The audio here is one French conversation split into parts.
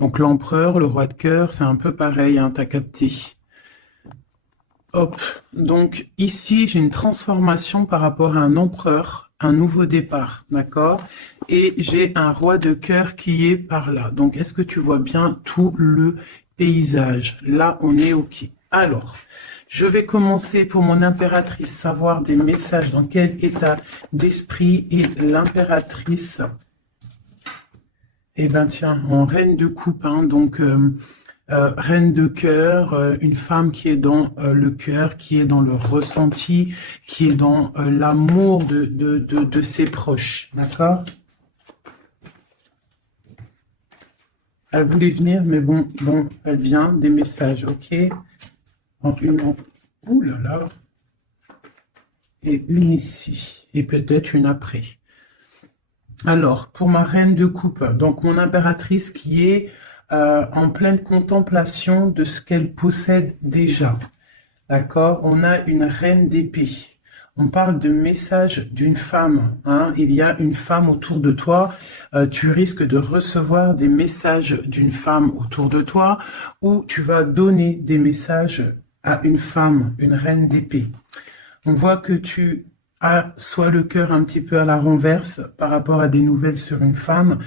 Donc l'empereur, le roi de cœur, c'est un peu pareil, hein, t'as capté. Hop, donc ici j'ai une transformation par rapport à un empereur, un nouveau départ, d'accord? Et j'ai un roi de cœur qui est par là. Donc est-ce que tu vois bien tout le paysage? Là, on est OK. Alors, je vais commencer pour mon impératrice, savoir des messages, dans quel état d'esprit est l'impératrice. Eh ben tiens, en reine de coupe, hein, donc reine de cœur, une femme qui est dans le cœur, qui est dans le ressenti, qui est dans l'amour de ses proches, d'accord? Elle voulait venir, mais bon, elle vient, des messages, ok? Ouh là là, et une ici, et peut-être une après. Alors, pour ma reine de coupe, donc mon impératrice qui est en pleine contemplation de ce qu'elle possède déjà. D'accord? On a une reine d'épée. On parle de message d'une femme. Hein? Il y a une femme autour de toi. Tu risques de recevoir des messages d'une femme autour de toi ou tu vas donner des messages à une femme, une reine d'épée. On voit que tu as soit le cœur un petit peu à la renverse par rapport à des nouvelles sur une femme,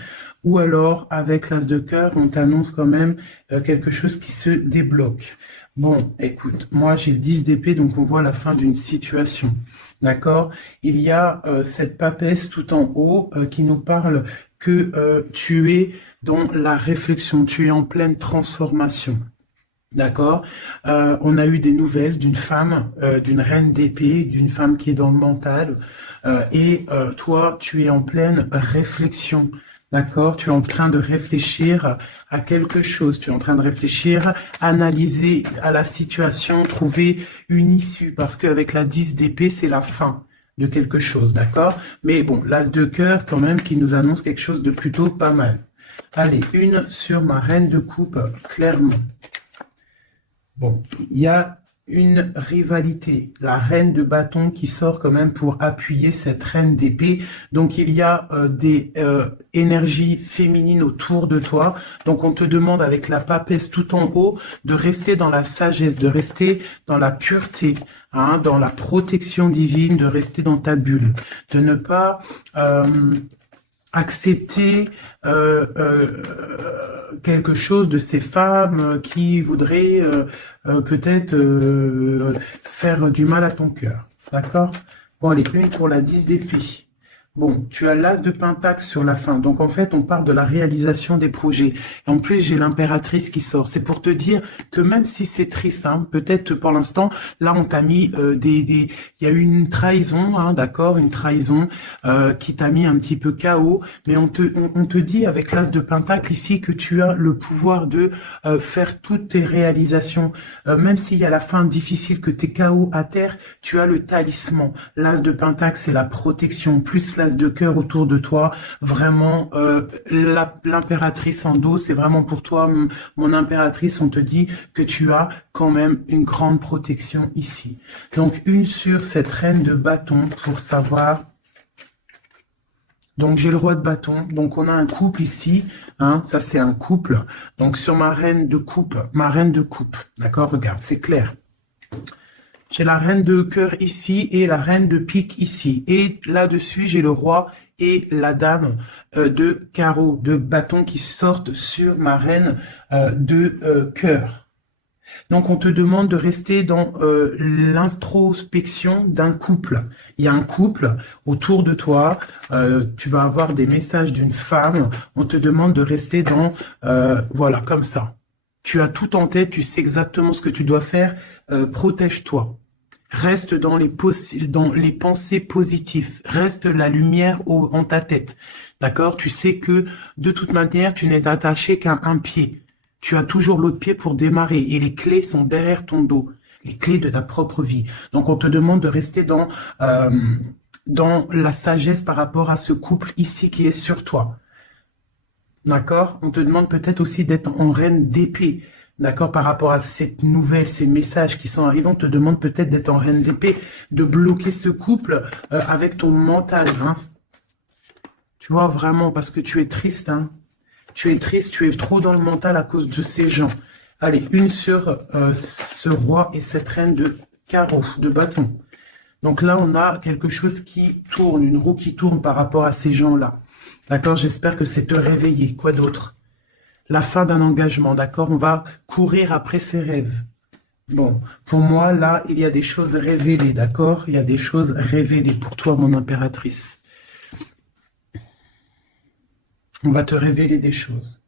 ou alors avec l'as de cœur, on t'annonce quand même quelque chose qui se débloque. Bon, écoute, moi j'ai le 10 d'épée, donc on voit la fin d'une situation. D'accord? Il y a cette papesse tout en haut qui nous parle que tu es dans la réflexion, tu es en pleine transformation. D'accord. On a eu des nouvelles d'une femme, d'une reine d'épée, d'une femme qui est dans le mental. Et toi, tu es en pleine réflexion. D'accord. Tu es en train de réfléchir à quelque chose. Tu es en train de réfléchir, analyser à la situation, trouver une issue. Parce qu'avec la 10 d'épée, c'est la fin de quelque chose. D'accord. Mais bon, l'as de cœur quand même qui nous annonce quelque chose de plutôt pas mal. Allez, une sur ma reine de coupe, clairement. Bon, il y a une rivalité, la reine de bâton qui sort quand même pour appuyer cette reine d'épée. Donc il y a des énergies féminines autour de toi. Donc on te demande avec la papesse tout en haut de rester dans la sagesse, de rester dans la pureté, hein, dans la protection divine, de rester dans ta bulle, de ne pas accepter quelque chose de ces femmes qui voudraient peut-être faire du mal à ton cœur. D'accord? Bon, allez, une pour la 10 d'épée. Bon, tu as l'as de pentacle sur la fin. Donc, en fait, on parle de la réalisation des projets. Et en plus, j'ai l'impératrice qui sort. C'est pour te dire que même si c'est triste, hein, peut-être pour l'instant, là, on t'a mis il y a eu une trahison, hein, d'accord, une trahison qui t'a mis un petit peu KO. Mais on te dit avec l'as de pentacle ici que tu as le pouvoir de faire toutes tes réalisations. Même s'il y a la fin difficile, que tu es KO à terre, tu as le talisman. L'as de pentacle, c'est la protection. Plus de cœur autour de toi, vraiment l'impératrice en dos, c'est vraiment pour toi, mon impératrice, on te dit que tu as quand même une grande protection ici. Donc une sur cette reine de bâton pour savoir. Donc j'ai le roi de bâton, donc on a un couple ici, hein, ça c'est un couple. Donc sur ma reine de coupe, d'accord, regarde, c'est clair. J'ai la reine de cœur ici et la reine de pique ici. Et là-dessus, j'ai le roi et la dame de carreau, de bâton qui sortent sur ma reine de cœur. Donc, on te demande de rester dans l'introspection d'un couple. Il y a un couple autour de toi. Tu vas avoir des messages d'une femme. On te demande de rester dans, voilà, comme ça. Tu as tout en tête, tu sais exactement ce que tu dois faire. Protège-toi. Reste dans les pensées positives. Reste la lumière en ta tête. D'accord? Tu sais que de toute manière, tu n'es attaché qu'à un pied. Tu as toujours l'autre pied pour démarrer. Et les clés sont derrière ton dos. Les clés de ta propre vie. Donc, on te demande de rester dans la sagesse par rapport à ce couple ici qui est sur toi. D'accord? On te demande peut-être aussi d'être en reine d'épée. D'accord, par rapport à cette nouvelle, ces messages qui sont arrivés, on te demande peut-être d'être en reine d'épée, de bloquer ce couple avec ton mental. Hein. Tu vois, vraiment, parce que tu es triste. Hein. Tu es triste, tu es trop dans le mental à cause de ces gens. Allez, une sur ce roi et cette reine de carreau, de bâton. Donc là, on a quelque chose qui tourne, une roue qui tourne par rapport à ces gens-là. D'accord? J'espère que c'est te réveiller. Quoi d'autre? La fin d'un engagement, d'accord? On va courir après ses rêves. Bon, pour moi, là, il y a des choses révélées, d'accord? Il y a des choses révélées pour toi, mon impératrice. On va te révéler des choses.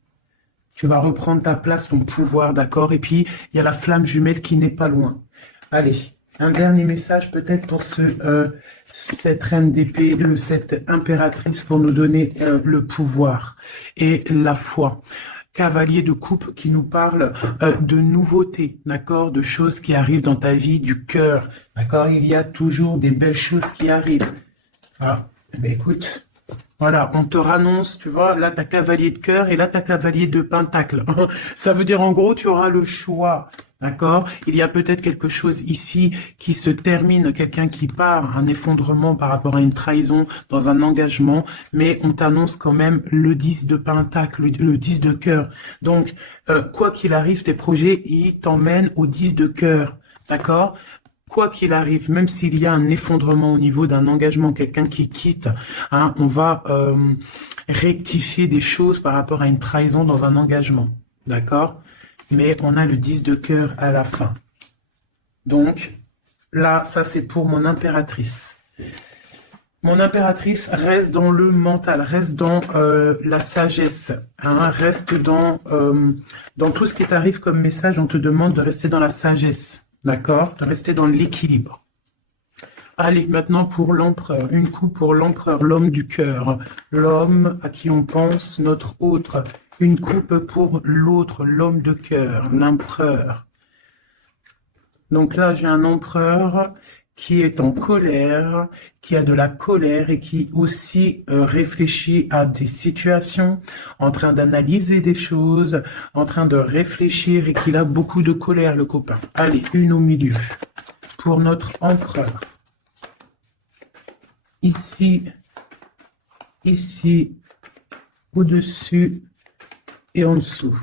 Tu vas reprendre ta place, ton pouvoir, d'accord? Et puis, il y a la flamme jumelle qui n'est pas loin. Allez, un dernier message peut-être pour cette reine d'épée, cette impératrice pour nous donner le pouvoir et la foi. Cavalier de coupe qui nous parle de nouveautés, d'accord, de choses qui arrivent dans ta vie, du cœur, d'accord. Il y a toujours des belles choses qui arrivent. Ah, ben écoute, voilà, on te rannonce, tu vois, là t'as cavalier de cœur et là t'as cavalier de pentacle. Ça veut dire en gros tu auras le choix. D'accord? Il y a peut-être quelque chose ici qui se termine, quelqu'un qui part, un effondrement par rapport à une trahison dans un engagement, mais on t'annonce quand même le 10 de pentacle, le 10 de cœur. Donc, quoi qu'il arrive, tes projets, ils t'emmènent au 10 de cœur. D'accord? Quoi qu'il arrive, même s'il y a un effondrement au niveau d'un engagement, quelqu'un qui quitte, hein, on va rectifier des choses par rapport à une trahison dans un engagement. D'accord? Mais on a le 10 de cœur à la fin. Donc, là, ça c'est pour mon impératrice. Mon impératrice reste dans le mental, reste dans la sagesse, hein, reste dans tout ce qui t'arrive comme message, on te demande de rester dans la sagesse, d'accord? De rester dans l'équilibre. Allez, maintenant pour l'empereur, une coupe pour l'empereur, l'homme du cœur, l'homme à qui on pense, notre autre. Une coupe pour l'autre, l'homme de cœur, l'empereur. Donc là, j'ai un empereur qui est en colère, qui a de la colère et qui aussi réfléchit à des situations, en train d'analyser des choses, en train de réfléchir et qu'il a beaucoup de colère, le copain. Allez, une au milieu pour notre empereur. Ici, ici, au-dessus et en dessous.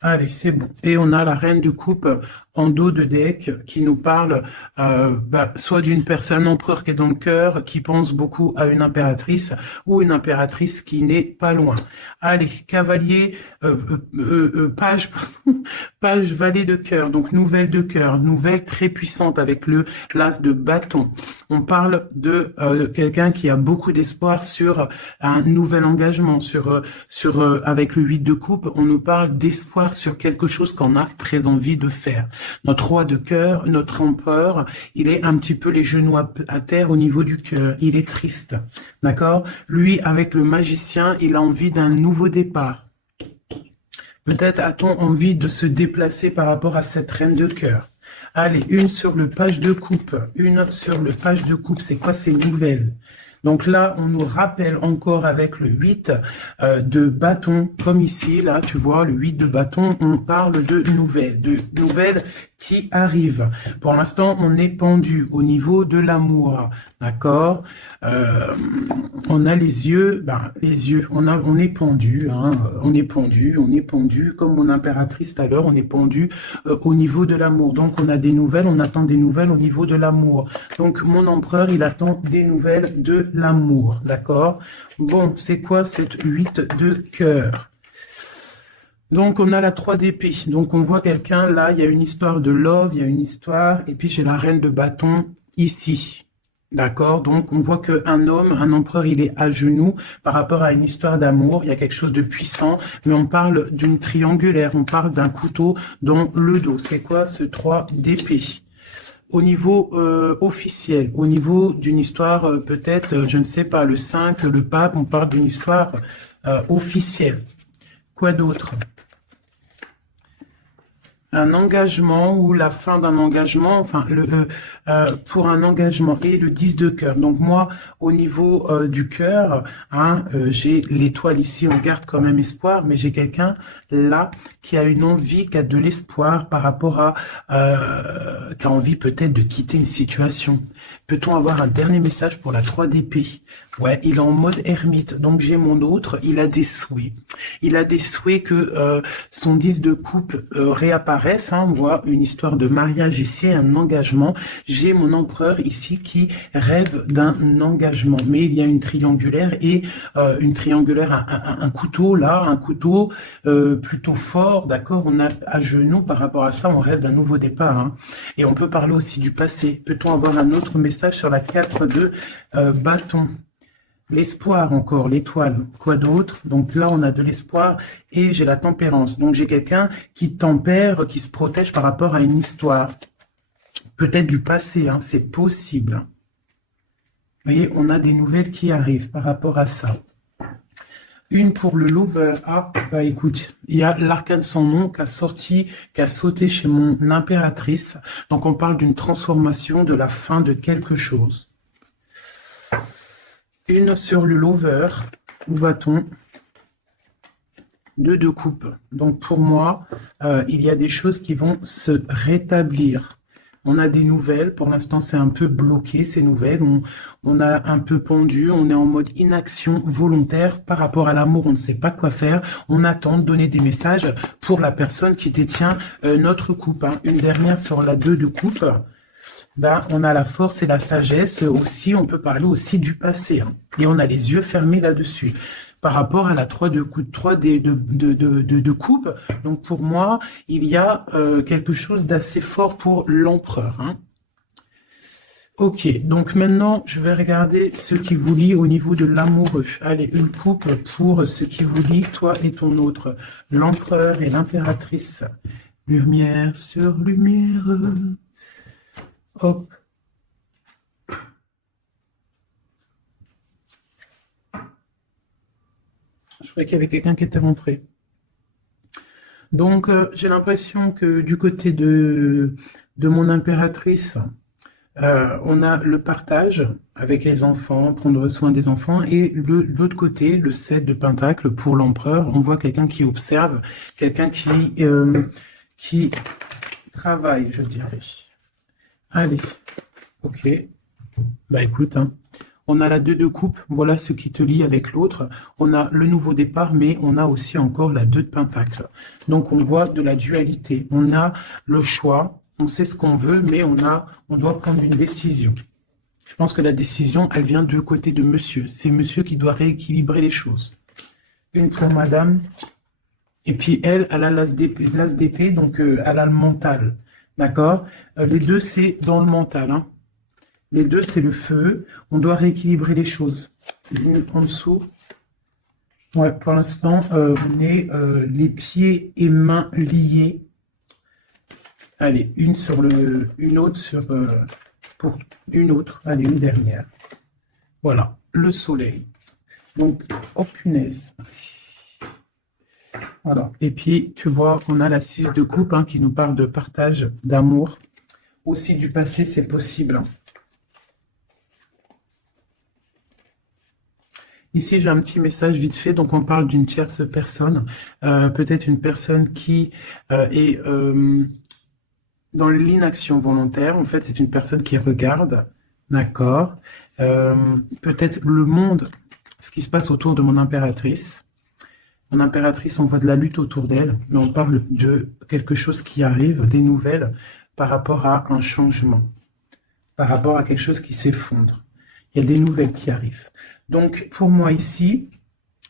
Allez, c'est bon. Et on a la reine de coupe en dos de deck qui nous parle soit d'une personne, un empereur qui est dans le cœur, qui pense beaucoup à une impératrice, ou une impératrice qui n'est pas loin. Allez, cavalier, page, page valet de cœur, donc nouvelle de cœur, nouvelle très puissante avec le l'as de bâton. On parle de quelqu'un qui a beaucoup d'espoir sur un nouvel engagement, avec le 8 de coupe, on nous parle d'espoir sur quelque chose qu'on a très envie de faire. Notre roi de cœur, notre empereur, il est un petit peu les genoux à terre au niveau du cœur. Il est triste, d'accord? Lui, avec le magicien, il a envie d'un nouveau départ. Peut-être a-t-on envie de se déplacer par rapport à cette reine de cœur. Allez, une sur le page de coupe. Une sur le page de coupe. C'est quoi ces nouvelles? Donc là, on nous rappelle encore avec le 8 de bâton, comme ici, là, tu vois, le 8 de bâton, on parle de nouvelles qui arrivent. Pour l'instant, on est pendu au niveau de l'amour, d'accord? On a les yeux, on est pendu, hein, on est pendu, comme mon impératrice tout à l'heure, on est pendu au niveau de l'amour. Donc, on a des nouvelles, on attend des nouvelles au niveau de l'amour. Donc, mon empereur, il attend des nouvelles de l'amour, d'accord? Bon, c'est quoi cette 8 de cœur? Donc, on a la 3 d'épée. Donc, on voit quelqu'un, là, il y a une histoire de love, il y a une histoire, et puis j'ai la reine de bâton ici. D'accord? Donc, on voit qu'un homme, un empereur, il est à genoux par rapport à une histoire d'amour. Il y a quelque chose de puissant, mais on parle d'une triangulaire, on parle d'un couteau dans le dos. C'est quoi ce 3 d'épée? Au niveau officiel, au niveau d'une histoire, peut-être, je ne sais pas, le 5, le pape, on parle d'une histoire officielle. Quoi d'autre? Un engagement ou la fin d'un engagement, enfin pour un engagement et le 10 de cœur. Donc moi, au niveau du cœur, hein, j'ai l'étoile ici, on garde quand même espoir, mais j'ai quelqu'un là qui a une envie, qui a de l'espoir par rapport à qui a envie peut-être de quitter une situation. Peut-on avoir un dernier message pour la 3 d'épée? Ouais, il est en mode ermite. Donc j'ai mon autre, il a des souhaits. Il a des souhaits que son 10 de coupe réapparaisse. Hein. On voit une histoire de mariage ici, un engagement. J'ai mon empereur ici qui rêve d'un engagement. Mais il y a une triangulaire et un couteau là, un couteau plutôt fort, d'accord. On a à genoux par rapport à ça, on rêve d'un nouveau départ. Hein. Et on peut parler aussi du passé. Peut-on avoir un autre message sur la 4 de bâton? L'espoir encore, l'étoile, quoi d'autre? Donc là, on a de l'espoir et j'ai la tempérance. Donc j'ai quelqu'un qui tempère, qui se protège par rapport à une histoire. Peut-être du passé, hein, c'est possible. Vous voyez, on a des nouvelles qui arrivent par rapport à ça. Une pour le lover. Ah, bah écoute, il y a l'arcane sans nom qui a sorti, qui a sauté chez mon impératrice. Donc on parle d'une transformation, de la fin de quelque chose. Une sur le lover, où va-t-on? Deux de coupe. Donc pour moi, il y a des choses qui vont se rétablir. On a des nouvelles, pour l'instant c'est un peu bloqué ces nouvelles, on a un peu pendu, on est en mode inaction volontaire par rapport à l'amour, on ne sait pas quoi faire, on attend de donner des messages pour la personne qui détient notre coupe. Hein. Une dernière sur la 2 de coupe. Ben, on a la force et la sagesse aussi, on peut parler aussi du passé. Hein. Et on a les yeux fermés là-dessus. Par rapport à la 3 de coupe, 3 de coupe, donc pour moi, il y a quelque chose d'assez fort pour l'empereur. Hein. Ok, donc maintenant, je vais regarder ce qui vous lie au niveau de l'amoureux. Allez, une coupe pour ce qui vous lie, toi et ton autre. L'empereur et l'impératrice. Lumière sur lumière. Hop. Je croyais qu'il y avait quelqu'un qui était rentré. Donc, j'ai l'impression que du côté de mon impératrice, on a le partage avec les enfants, prendre soin des enfants, et l'autre côté, le 7 de Pentacle pour l'empereur, on voit quelqu'un qui observe, quelqu'un qui travaille, je dirais. Allez, ok. Bah écoute, hein. On a la 2 de coupe, voilà ce qui te lie avec l'autre. On a le nouveau départ, mais on a aussi encore la 2 de pentacle. Donc on voit de la dualité. On a le choix, on sait ce qu'on veut, mais on doit prendre une décision. Je pense que la décision, elle vient du côté de monsieur. C'est monsieur qui doit rééquilibrer les choses. Une pour madame. Et puis elle a l'as d'épée, donc elle a le mental. D'accord. Les deux, c'est dans le mental, hein. Les deux, c'est le feu. On doit rééquilibrer les choses. En dessous. Ouais, pour l'instant, on est les pieds et mains liés. Allez, une autre pour une autre. Allez, une dernière. Voilà, le soleil. Donc, oh punaise. Voilà. Et puis, tu vois, on a la 6 de coupe hein, qui nous parle de partage, d'amour. Aussi du passé, c'est possible. Ici, j'ai un petit message vite fait. Donc, on parle d'une tierce personne. Peut-être une personne qui est dans l'inaction volontaire. En fait, c'est une personne qui regarde. D'accord. Peut-être le monde, ce qui se passe autour de mon impératrice. Mon impératrice, on voit de la lutte autour d'elle, mais on parle de quelque chose qui arrive, des nouvelles par rapport à un changement, par rapport à quelque chose qui s'effondre. Il y a des nouvelles qui arrivent. Donc, pour moi ici,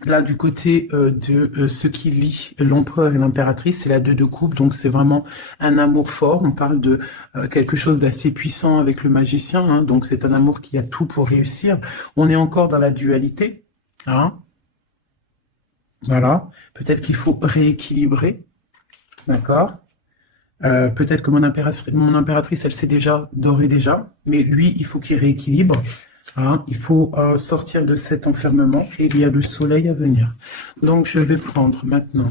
là, du côté de ce qui lie l'empereur et l'impératrice, c'est la 2 de coupe, donc c'est vraiment un amour fort. On parle de quelque chose d'assez puissant avec le magicien, hein, donc c'est un amour qui a tout pour réussir. On est encore dans la dualité, hein. Voilà. Peut-être qu'il faut rééquilibrer, d'accord. Peut-être que mon impératrice, elle sait déjà, d'ores et déjà, mais lui, il faut qu'il rééquilibre. Hein, il faut sortir de cet enfermement et il y a le soleil à venir. Donc, je vais prendre maintenant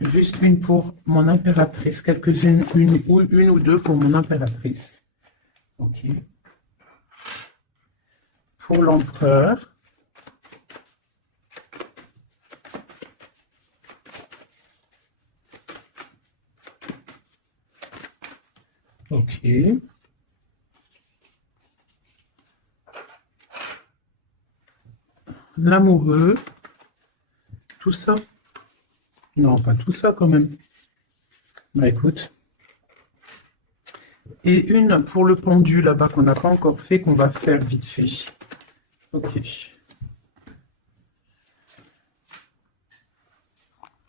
juste une pour mon impératrice, quelques-unes, une ou deux pour mon impératrice. Ok. Pour l'empereur. Ok. l'amoureux. Tout ça. Non, pas tout ça quand même. Bah écoute. Et une pour le pendu là-bas qu'on n'a pas encore fait, qu'on va faire vite fait. Ok.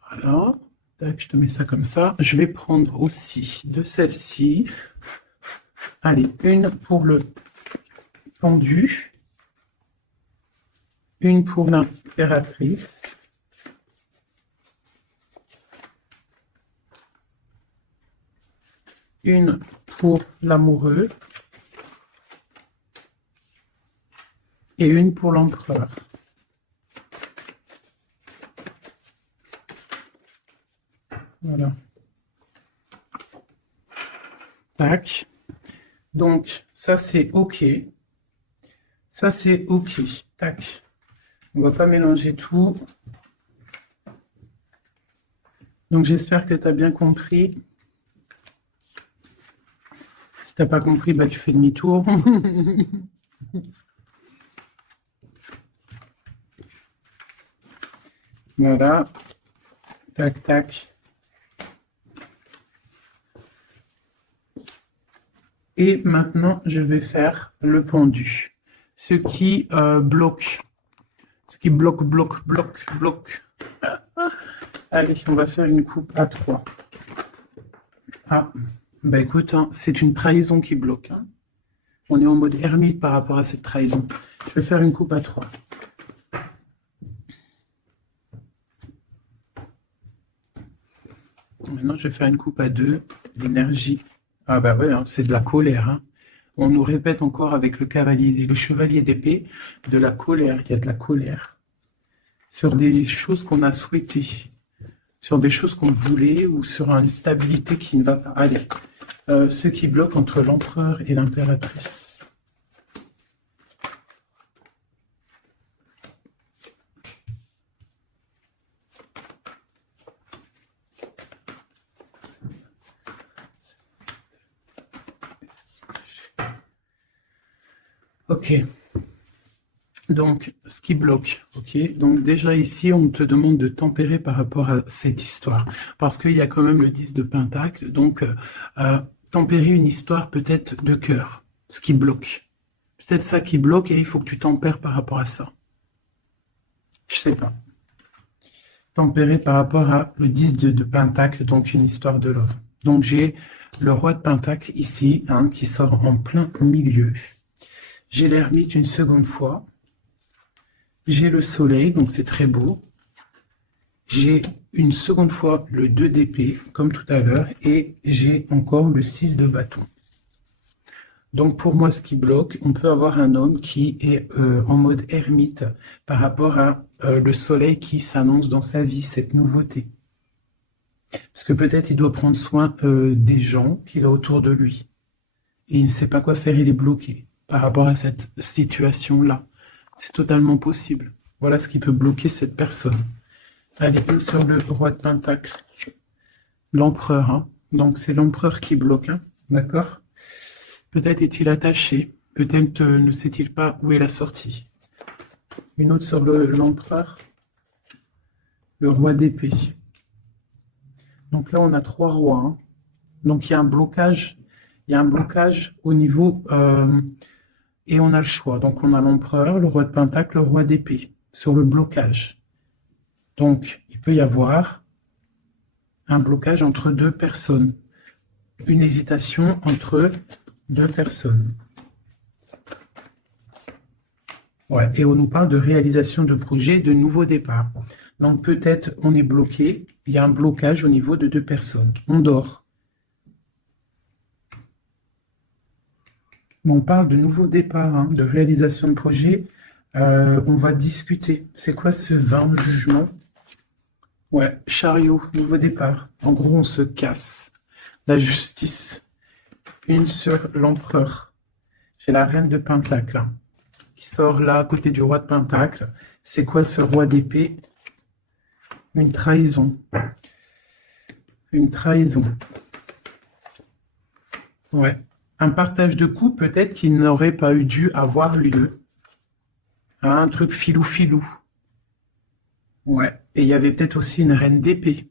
Voilà. Tac, je te mets ça comme ça. Je vais prendre aussi de celle-ci. Allez, une pour le pendu. Une pour l'impératrice. Une pour l'amoureux. Et une pour l'empereur. Voilà. Tac. Donc, ça c'est OK. Ça c'est OK. Tac. On ne va pas mélanger tout. Donc, j'espère que tu as bien compris. Si tu n'as pas compris, bah, tu fais demi-tour. Voilà. Tac, tac. Et maintenant, je vais faire le pendu. Ce qui bloque. Ce qui bloque. Allez, on va faire une coupe à 3. Ah, bah écoute, hein, c'est une trahison qui bloque. Hein. On est en mode ermite par rapport à cette trahison. Je vais faire une coupe à 3. Maintenant, je vais faire une coupe à 2. L'énergie. Ah bah ouais, hein, c'est de la colère. Hein. On nous répète encore avec le cavalier, le chevalier d'épée, de la colère. Il y a de la colère. Sur des choses qu'on a souhaitées. Sur des choses qu'on voulait ou sur une stabilité qui ne va pas. Allez. Ce qui bloque entre l'empereur et l'impératrice. Ok. Donc, ce qui bloque. Ok. Donc, déjà ici, on te demande de tempérer par rapport à cette histoire. Parce qu'il y a quand même le 10 de Pentacle. Donc, tempérer une histoire peut-être de cœur. Ce qui bloque. Peut-être ça qui bloque et il faut que tu tempères par rapport à ça. Je sais pas. Tempérer par rapport à le 10 de Pentacle, donc une histoire de love. Donc, j'ai le roi de Pentacle ici, hein, qui sort en plein milieu. J'ai l'ermite une seconde fois. J'ai le soleil, donc c'est très beau. J'ai une seconde fois le 2 d'épée, comme tout à l'heure, et j'ai encore le 6 de bâton. Donc pour moi, ce qui bloque, on peut avoir un homme qui est en mode ermite par rapport à le soleil qui s'annonce dans sa vie, cette nouveauté. Parce que peut-être il doit prendre soin des gens qu'il a autour de lui. Et il ne sait pas quoi faire, il est bloqué par rapport à cette situation-là. C'est totalement possible. Voilà ce qui peut bloquer cette personne. Allez, sur le roi de Pentacle. L'empereur. Hein. Donc, c'est l'empereur qui bloque. Hein. D'accord? Peut-être est-il attaché. Peut-être ne sait-il pas où est la sortie. Une autre sur l'empereur. Le roi d'épée. Donc là, on a 3 rois. Hein. Donc, il y a un blocage. Il y a un blocage au niveau... et on a le choix. Donc, on a l'empereur, le roi de Pentacle, le roi d'épée, sur le blocage. Donc, il peut y avoir un blocage entre 2 personnes. Une hésitation entre 2 personnes. Ouais, et on nous parle de réalisation de projets, de nouveaux départs. Donc, peut-être on est bloqué, il y a un blocage au niveau de 2 personnes. On dort. On parle de nouveaux départs, hein, de réalisation de projet. On va discuter. C'est quoi ce 20 jugement? Ouais, chariot, nouveau départ. En gros, on se casse. La justice. Une sur l'empereur. J'ai la reine de Pentacle, hein, qui sort là, à côté du roi de Pentacle. C'est quoi ce roi d'épée? Une trahison. Une trahison. Ouais. Un partage de coups peut-être qui n'aurait pas eu dû avoir lieu. Un truc filou-filou. Ouais. Et il y avait peut-être aussi une reine d'épée.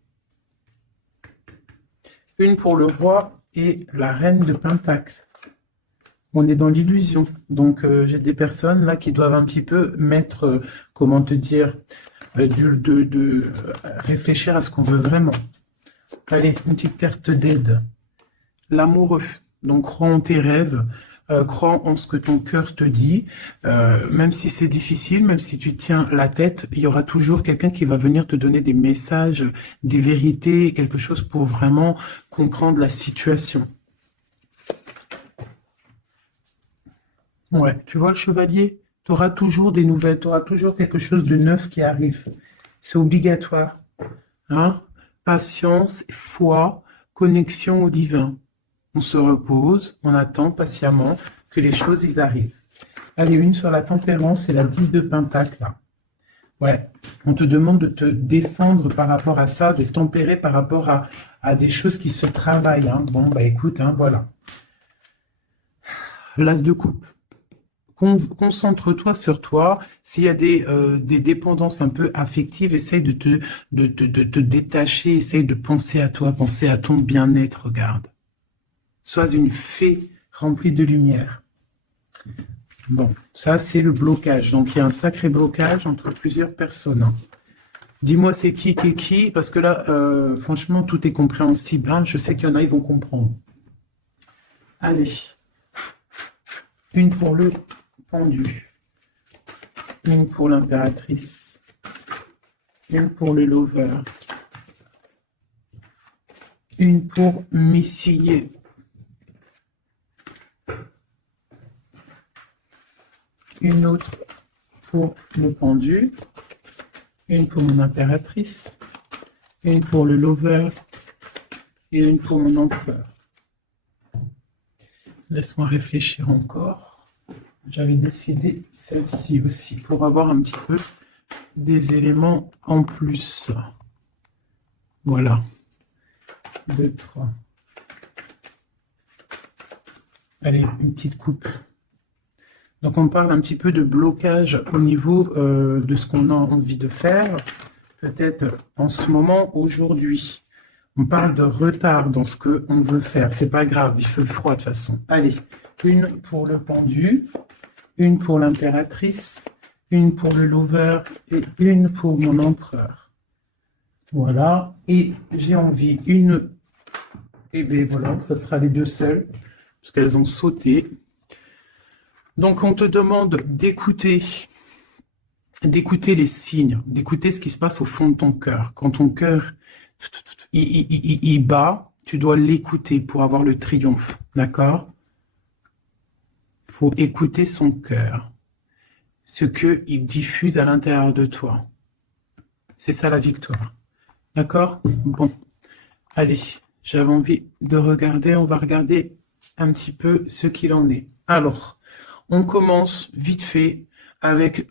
Une pour le roi et la reine de Pentacle. On est dans l'illusion. Donc, j'ai des personnes là qui doivent un petit peu mettre, comment te dire, réfléchir à ce qu'on veut vraiment. Allez, une petite carte d'aide. L'amoureux. Donc, crois en tes rêves, crois en ce que ton cœur te dit. Même si c'est difficile, même si tu tiens la tête, il y aura toujours quelqu'un qui va venir te donner des messages, des vérités, quelque chose pour vraiment comprendre la situation. Ouais, tu vois le chevalier, tu auras toujours des nouvelles, tu auras toujours quelque chose de neuf qui arrive. C'est obligatoire. Hein? Patience, foi, connexion au divin. On se repose, on attend patiemment que les choses y arrivent. Allez, une sur la tempérance et la 10 de Pentacle, là. Ouais, on te demande de te défendre par rapport à ça, de tempérer par rapport à des choses qui se travaillent. Hein. Bon, bah écoute, hein, voilà. L'as de coupe. Concentre-toi sur toi. S'il y a des dépendances un peu affectives, essaye de te détacher, essaye de penser à toi, penser à ton bien-être, regarde. Sois une fée remplie de lumière. Bon, ça c'est le blocage. Donc il y a un sacré blocage entre plusieurs personnes. Hein. Dis-moi c'est qui, parce que là, franchement, tout est compréhensible. Hein. Je sais qu'il y en a, ils vont comprendre. Allez. Une pour le pendu. Une pour l'impératrice. Une pour le lover. Une pour Messier. Une autre pour le pendu. Une pour mon impératrice. Une pour le lover. Et une pour mon empereur. Laisse-moi réfléchir encore. J'avais décidé celle-ci aussi pour avoir un petit peu des éléments en plus. Voilà. 2, 3. Allez, une petite coupe. Donc on parle un petit peu de blocage au niveau de ce qu'on a envie de faire, peut-être en ce moment, aujourd'hui. On parle de retard dans ce qu'on veut faire. C'est pas grave, il fait froid de toute façon. Allez, une pour le pendu, une pour l'impératrice, une pour le lover et une pour mon empereur. Voilà, et j'ai envie une... Et bien voilà, ça sera les deux seules, parce qu'elles ont sauté. Donc on te demande d'écouter les signes, d'écouter ce qui se passe au fond de ton cœur. Quand ton cœur il bat, tu dois l'écouter pour avoir le triomphe, d'accord? Il faut écouter son cœur, ce qu'il diffuse à l'intérieur de toi. C'est ça la victoire, d'accord? Bon, allez, j'avais envie de regarder, on va regarder un petit peu ce qu'il en est. Alors, on commence vite fait avec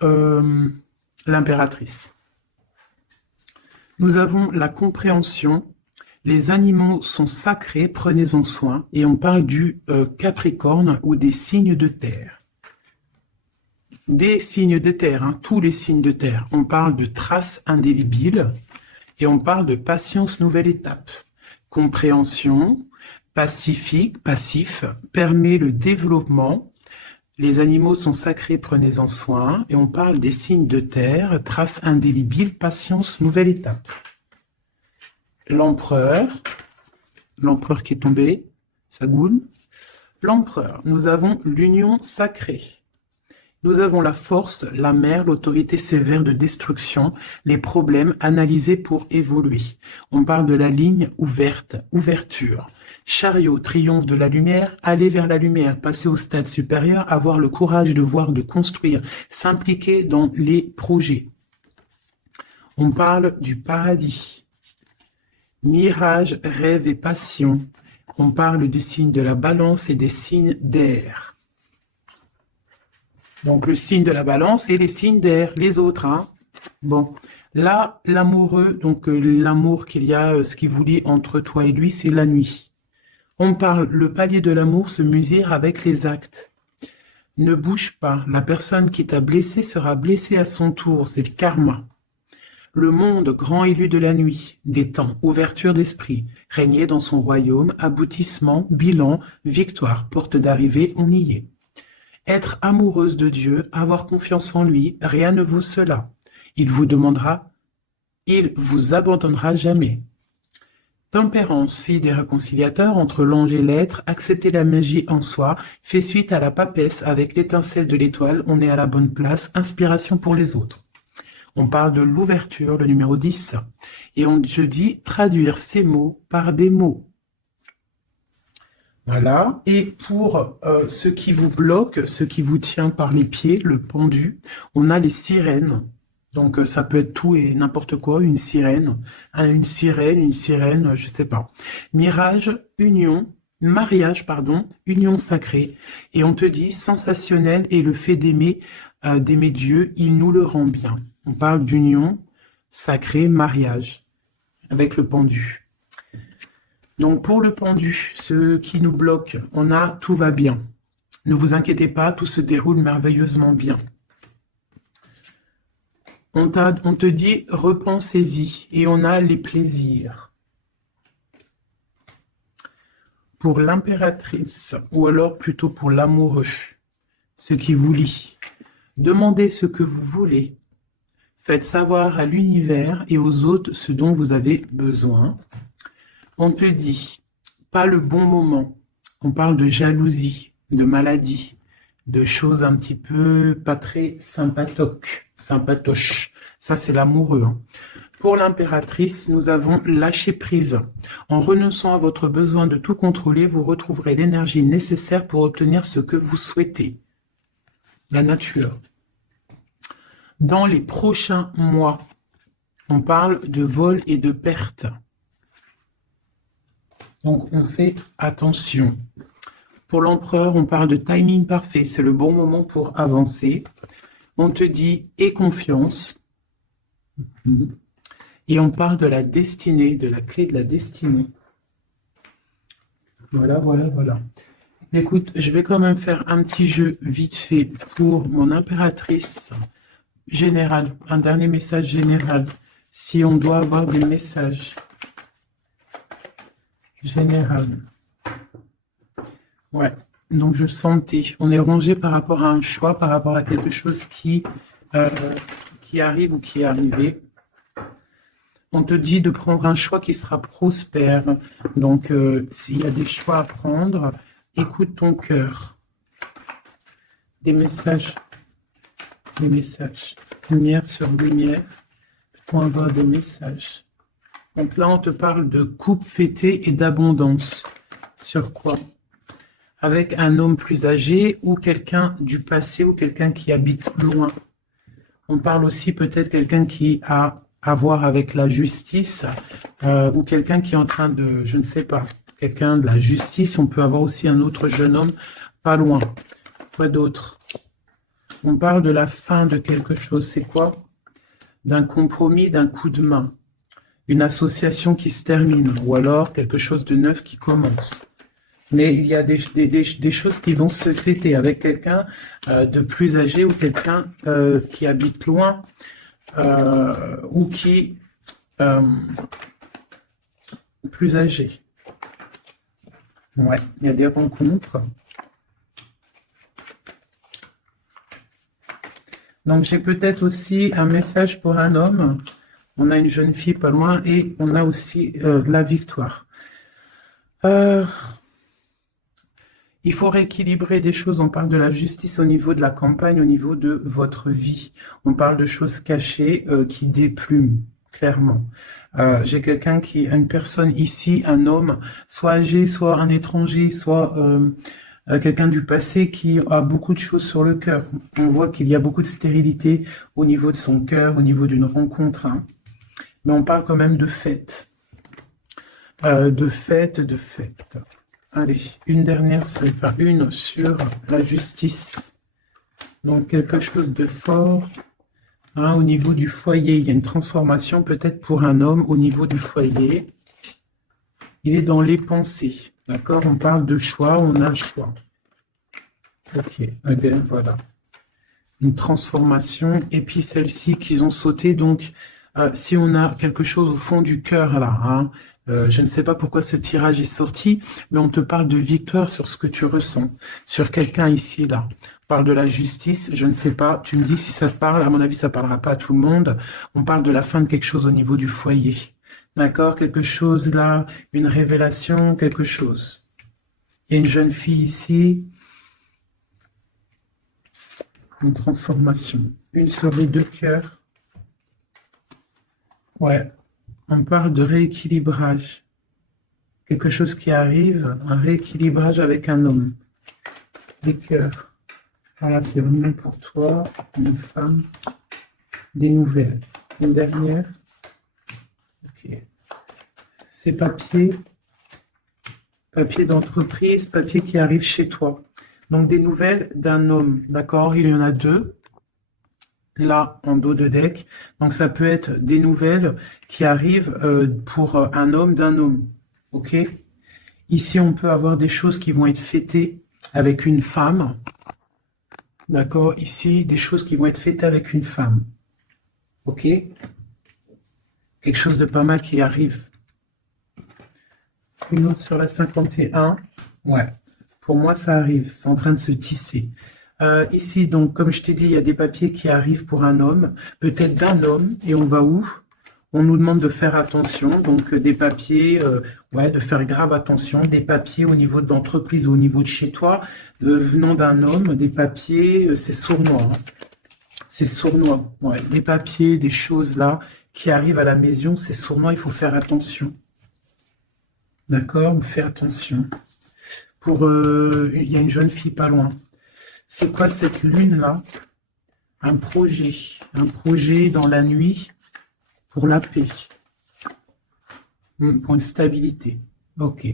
l'impératrice. Nous avons la compréhension. Les animaux sont sacrés, prenez-en soin. Et on parle du Capricorne ou des signes de terre. Des signes de terre, hein, tous les signes de terre. On parle de traces indélébiles et on parle de patience, nouvelle étape. Compréhension, passif, permet le développement. Les animaux sont sacrés, prenez-en soin. Et on parle des signes de terre, traces indélébiles, patience, nouvelle étape. L'empereur qui est tombé, Sagoul. L'empereur, nous avons l'union sacrée. Nous avons la force, la mer, l'autorité sévère de destruction, les problèmes analysés pour évoluer. On parle de la ligne ouverte, ouverture. Chariot, triomphe de la lumière, aller vers la lumière, passer au stade supérieur, avoir le courage de voir, de construire, s'impliquer dans les projets. On parle du paradis. Mirage, rêve et passion. On parle des signes de la balance et des signes d'air. Donc le signe de la balance et les signes d'air, les autres. Hein. Bon, là, l'amoureux, donc l'amour qu'il y a, ce qui vous lie entre toi et lui, c'est la nuit. On parle, le palier de l'amour se mesure avec les actes. Ne bouge pas, la personne qui t'a blessé sera blessée à son tour, c'est le karma. Le monde, grand élu de la nuit, des temps, ouverture d'esprit, régner dans son royaume, aboutissement, bilan, victoire, porte d'arrivée, on y est. Être amoureuse de Dieu, avoir confiance en lui, rien ne vaut cela. Il vous abandonnera jamais. Tempérance, fille des réconciliateurs entre l'ange et l'être, accepter la magie en soi, fait suite à la papesse avec l'étincelle de l'étoile, on est à la bonne place, inspiration pour les autres. On parle de l'ouverture, le numéro 10. Et je dis traduire ces mots par des mots. Voilà. Et pour ce qui vous bloque, ce qui vous tient par les pieds, le pendu, on a les sirènes. Donc ça peut être tout et n'importe quoi, une sirène, je sais pas. Mirage, mariage, union sacrée. Et on te dit sensationnel et le fait d'aimer Dieu, il nous le rend bien. On parle d'union sacrée, mariage, avec le pendu. Donc pour le pendu, ce qui nous bloque, on a tout va bien. Ne vous inquiétez pas, tout se déroule merveilleusement bien. On te dit repensez-y et on a les plaisirs. Pour l'impératrice, ou alors plutôt pour l'amoureux, ce qui vous lie. Demandez ce que vous voulez. Faites savoir à l'univers et aux autres ce dont vous avez besoin. On te dit, pas le bon moment. On parle de jalousie, de maladie, de choses un petit peu pas très sympatoches. Ça, c'est l'amoureux. Pour l'impératrice, nous avons lâché prise. En renonçant à votre besoin de tout contrôler, vous retrouverez l'énergie nécessaire pour obtenir ce que vous souhaitez. La nature. Dans les prochains mois, on parle de vol et de perte. Donc, on fait attention. Pour l'empereur, on parle de timing parfait. C'est le bon moment pour avancer. On te dit « aie confiance ». Et on parle de la destinée, de la clé de la destinée. Voilà. Écoute, je vais quand même faire un petit jeu vite fait pour mon impératrice générale. Un dernier message général. Si on doit avoir des messages généraux. Ouais. Donc, je sentais, on est rangé par rapport à un choix, par rapport à quelque chose qui arrive ou qui est arrivé. On te dit de prendre un choix qui sera prospère. Donc, s'il y a des choix à prendre, écoute ton cœur. Des messages. Lumière sur lumière. Pour avoir des messages. Donc là, on te parle de coupe fêtée et d'abondance. Sur quoi ? Avec un homme plus âgé ou quelqu'un du passé ou quelqu'un qui habite loin. On parle aussi peut-être quelqu'un qui a à voir avec la justice ou quelqu'un qui est en train de, je ne sais pas, quelqu'un de la justice. On peut avoir aussi un autre jeune homme pas loin. Quoi d'autre? On parle de la fin de quelque chose. C'est quoi? D'un compromis, d'un coup de main. Une association qui se termine ou alors quelque chose de neuf qui commence. Mais il y a des choses qui vont se fêter avec quelqu'un de plus âgé ou quelqu'un qui habite loin ou qui plus âgé. Ouais, il y a des rencontres. Donc j'ai peut-être aussi un message pour un homme. On a une jeune fille pas loin et on a aussi la victoire. Il faut rééquilibrer des choses. On parle de la justice au niveau de la campagne, au niveau de votre vie. On parle de choses cachées qui déplument, clairement. J'ai quelqu'un une personne ici, un homme, soit âgé, soit un étranger, soit quelqu'un du passé qui a beaucoup de choses sur le cœur. On voit qu'il y a beaucoup de stérilité au niveau de son cœur, au niveau d'une rencontre. Hein. Mais on parle quand même de fête. De fête. Allez, une sur la justice. Donc, quelque chose de fort. Hein, au niveau du foyer, il y a une transformation peut-être pour un homme au niveau du foyer. Il est dans les pensées. D'accord? On parle de choix, on a le choix. Ok, bien, voilà. Une transformation. Et puis celle-ci qu'ils ont sauté, donc Si on a quelque chose au fond du cœur là, hein, je ne sais pas pourquoi ce tirage est sorti, mais on te parle de victoire sur ce que tu ressens, sur quelqu'un ici là. On parle de la justice, je ne sais pas, tu me dis si ça te parle, à mon avis ça parlera pas à tout le monde. On parle de la fin de quelque chose au niveau du foyer. D'accord? Quelque chose là, une révélation, quelque chose. Il y a une jeune fille ici, une transformation, une souris de cœur. Ouais, on parle de rééquilibrage. Quelque chose qui arrive, un rééquilibrage avec un homme. Des cœurs. Voilà, c'est vraiment pour toi, une femme, des nouvelles. Une dernière. Ok. C'est papier. Papier d'entreprise, papier qui arrive chez toi. Donc des nouvelles d'un homme, d'accord? Il y en a deux, là, en dos de deck. Donc ça peut être des nouvelles qui arrivent pour un homme d'un homme, ok? Ici, on peut avoir des choses qui vont être fêtées avec une femme, d'accord? Ici, des choses qui vont être fêtées avec une femme, ok? Quelque chose de pas mal qui arrive. Une autre sur la 51. Ouais, pour moi, ça arrive. C'est en train de se tisser. Ici, donc, comme je t'ai dit, il y a des papiers qui arrivent pour un homme, peut-être d'un homme, et on va où? On nous demande de faire attention, donc des papiers, ouais, de faire grave attention, des papiers au niveau de l'entreprise ou au niveau de chez toi, venant d'un homme, des papiers, c'est sournois. Hein. C'est sournois, ouais. Des papiers, des choses là qui arrivent à la maison, c'est sournois, il faut faire attention. D'accord? On fait attention. Pour, il y a une jeune fille pas loin. C'est quoi cette lune-là? Un projet dans la nuit pour la paix, pour une stabilité. Ok.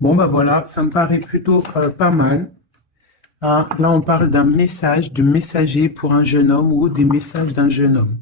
Bon, bah voilà, ça me paraît plutôt pas mal. Ah, là, on parle d'un message, de messager pour un jeune homme ou des messages d'un jeune homme.